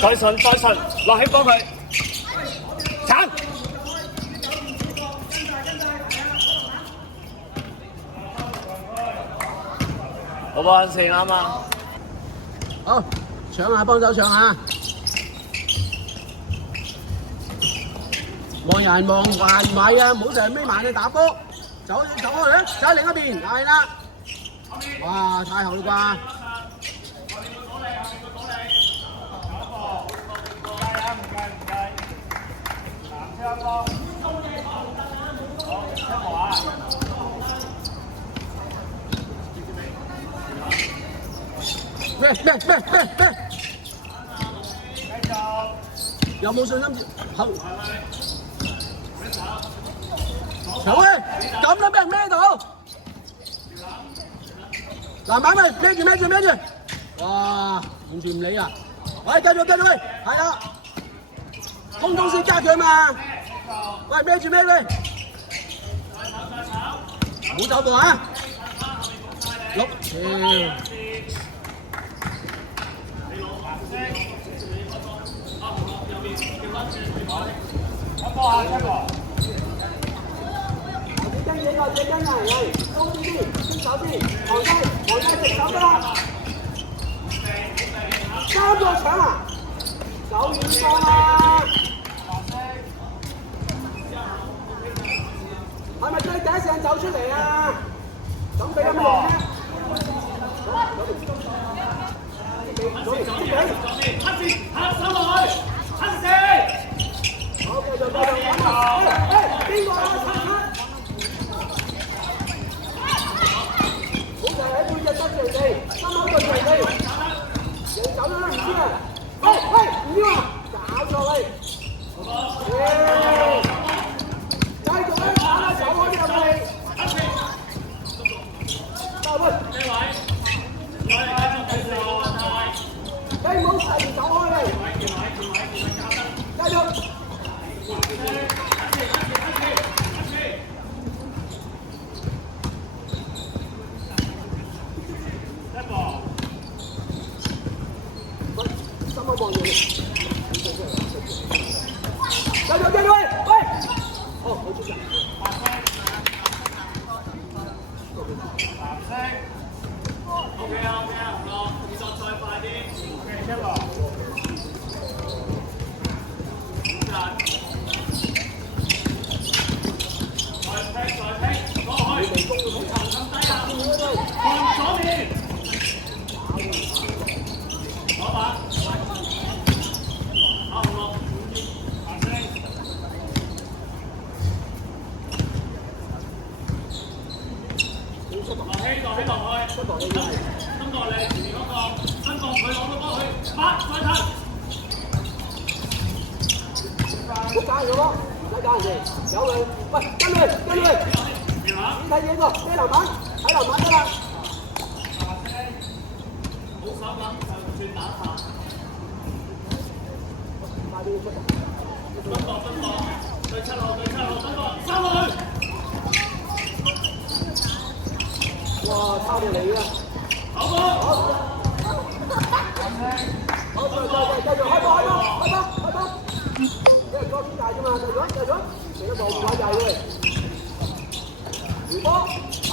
再順再順，落起幫佢鏟。好幫成啱啊！好，搶下幫手搶下。望人望話唔係啊，唔好成日眯埋你打波，走開啊，走喺另一邊，係啦。哇，太後啦啩！咩？有冇信心？好，搶啊！咁都俾人孭到。籃板喂，孭住！哇，完全唔理啊！喂，繼續喂，係啦，空中先加佢嘛。喂，孭住喂，唔好走步啊！六條。隻根啊，嚟高啲，伸手啲，行低隻手得啦。3個搶啊！走遠啲啦！係咪最第一時間走出嚟啊？咁俾咁用啫。左邊，黑線，黑手落去，黑線。好，繼續。邊個啊？喺背脊執住人哋，心口對住人哋，你走啦，唔知啊！喂，唔要啊！搞錯喂！繼續咧，打啦，走開啲入嚟。大會。呢位。你唔好突然走開嚟。繼續。望住你，繼續，喂！哦，好出神。藍色 ，OK 啊，唔落，動作再快啲 ，OK， 一落。再踢，過去，咁低啊，向左面，攞把。落去，中國你前面嗰個，伸放佢攞到波去，拍再踢。唔好搞人咯，唔使搞人哋，有佢，喂，跟佢，你睇嘢個，咩籃板，睇籃板得啦。好手諗就轉打下。快啲出嚟！中國，對7號，中國收佢。哇！抄到你啊！好，繼續開波！因為個邊大啫嘛，繼續，成個防守大嘅。回波，係，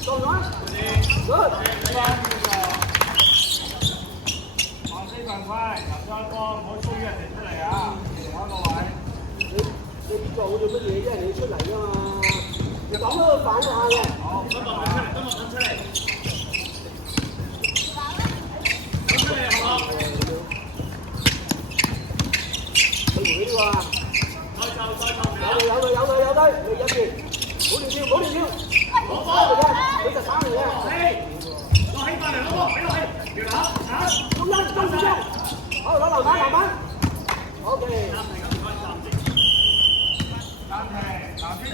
上咗，good。慢啲慢快，入咗波，唔好追人哋出嚟啊！另一個位，你做乜嘢啫？你出嚟㗎嘛？咁都要反下嘅。好，今日出嚟。